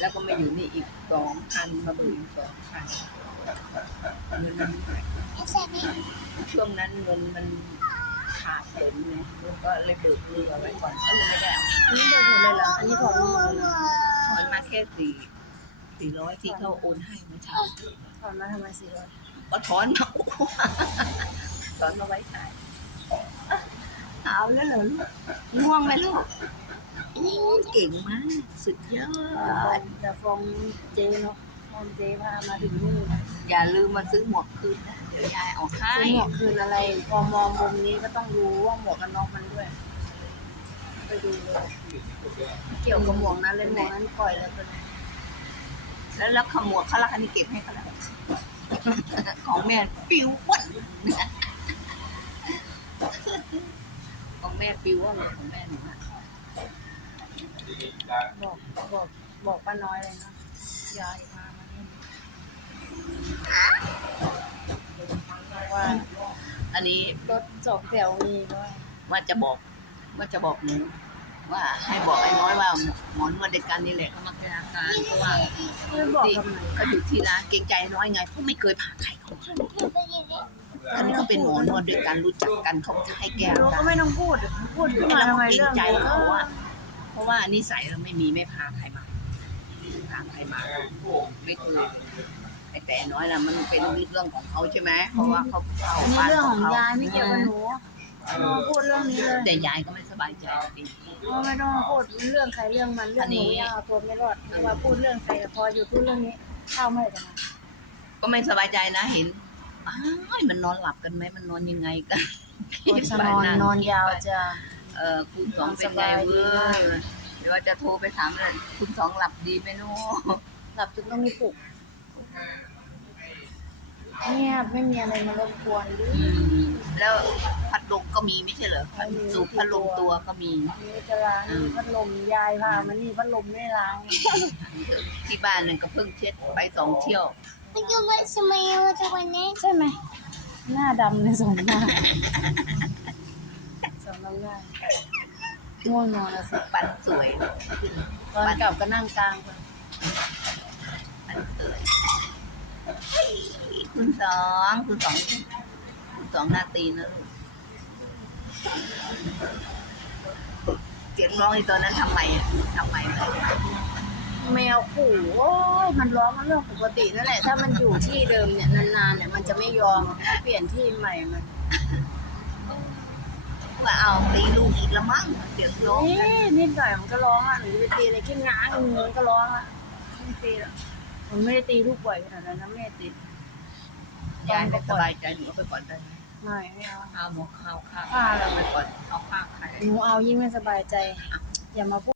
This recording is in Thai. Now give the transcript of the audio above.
แล้วก็มาอยู่นี่อีกสองพันมาบิกอีกสองพันเงินมันช่วงนั้นเงินมันขาดเต็มไงก็เลยเบิกเรือไว้ก่อนก็เลยไม่ได้อันนี้เบิกหมดเลยเหรออันนี้ถอนหมดเลยถอนมาแค่สี่สี่ร้อยที่เขาโอนให้เมื่อเช้าถอนมาทำไมสี่ร้อยก็ถอนมาถอนมาไว้ขายเอาแล้วเหรอลูกง่วงไหมลูก เก่งมาก สุดยอด จะฟ้องเจ๊เนาะฟ้องเจ๊พามาถึงนี่นะอย่าลืมมาซื้อหมวกคืนนะ เดี๋ยวยายเอาให้ซื้อหมวกคืนอะไร พอมองมุมนี้ก็ต้องรู้ว่าหมวกกันน็อกมันด้วย ไปดูเลยเกี่ยวกับหมวกนั้นเลยหมวกนั้นปล่อยแล้วไปเลยแล้วแล้วขมวกเขาละคันนี้เก็บให้เขาแล้วของแม่ปิววันของแม่ปิววันของแม่หนูอะ บอกบอกบอกป้าน้อยเลยนะยายพามานี่ว่าอันนี้รถสองแถวมีด้วยว่าจะบอกว่าจะบอกหนูว่าให้บอกไอ้น้อยว่าหมอนวดเด็กกันนี่แหละเขามาแก้อาการเพราะว่าไม่บอกที่ทำไมเขาอยู่ที่ร้านเกรงใจน้อยไงเพราะไม่เคยผ่าใครเขาอันนี้เขาเป็นหมอนวดด้วยกันรู้จักกันเขาจะให้แก้อาเรากาก็รไม่ต้องพูดพูดขึ้นมาทำไมเรื่องใจนี้เขาอะเพ ราะว่านิสัยเราไม่มีไม่พาใครมาพาใครมาไม่เคยไอ้แต่น้อยน่ะมันเป็นเรื่องของเขาใช่ไหมเพราะว่าเขาเข้าอันนี้บ้านเรื่องขขอองงเขายายไม่เกี่ยวกับหนูเราพูดเรื่องนี้เลยแต่ยายก็ไม่สบายใจดิเพราะไม่ต้องพูดเรื่องใครเรื่องมันเรื่องหนูยาวตัวไม่รอดไม่ว่าพูดเรื่องใครแต่พออยู่พูดเรื่องนี้เข้าไม่ได้ทำไมก็ไม่สบายใจนะเห็นอ้ายมันนอนหลับกันไหมมันนอนยังไงกันนอนจะนอนนอนยาวจะ เออคุณสองเป็นไงเว้ยเดี๋ยวว่าจะโทรไปถามเลยคุณสองหลับดีไหมเนาะหลับจนต้องมีปลุกเงียบไม่มีอะไรมารบกวนดิอืมแล้วพัดลมก็มีไม่ใช่เหรอพัดสูบพัดลมตัวก็มีนี่จะล้างพัดลมยายพามานี่พัดลมไม่ได้ล้าง ที่บ้านนั่นก็เพิ่งเช็ดไปสองเที่ยวใช่ไหมหน้าดำเลยสองหน้า งน้ำหน้ง่วงนอนแล้วสิปันสวยตอนกลับก็นั่งกลางไปปันสวยคุณสองคุณสองคุณสองหน้าตีนะลูกเสียงร้องในตอนนั้นทำไมอะทำไมเลย แมวขู่โอ้ยมันร้องมันเรื่องปกตินั่นแหละ ถ้ามันอยู่ที่เดิมเนี่ยนานๆเนี่ยมันจะไม่ยอมเปลี่ยนที่ใหม่มัน ว่าเอาตีลูกอีกละมั้งเสียงร้องเอ๊ะนิดหน่อยมันก็ร้องอะหนูจะไปตีอะไรขึ้นง้างมันก็ร้องอะไม่ตีหรอกมันไม่ได้ตีลูกบ่อยขนาดนั้นนะแม่ตียายไม่สบายใจหนูก็ไปก่อนได้ไหมไม่ไม่เอาข้าวหมกข้าวข้าวข้าวอะไรไปก่อนเอาข้าวไข่หนูเอายิ่งไม่สบายใจ อย่ามาพูด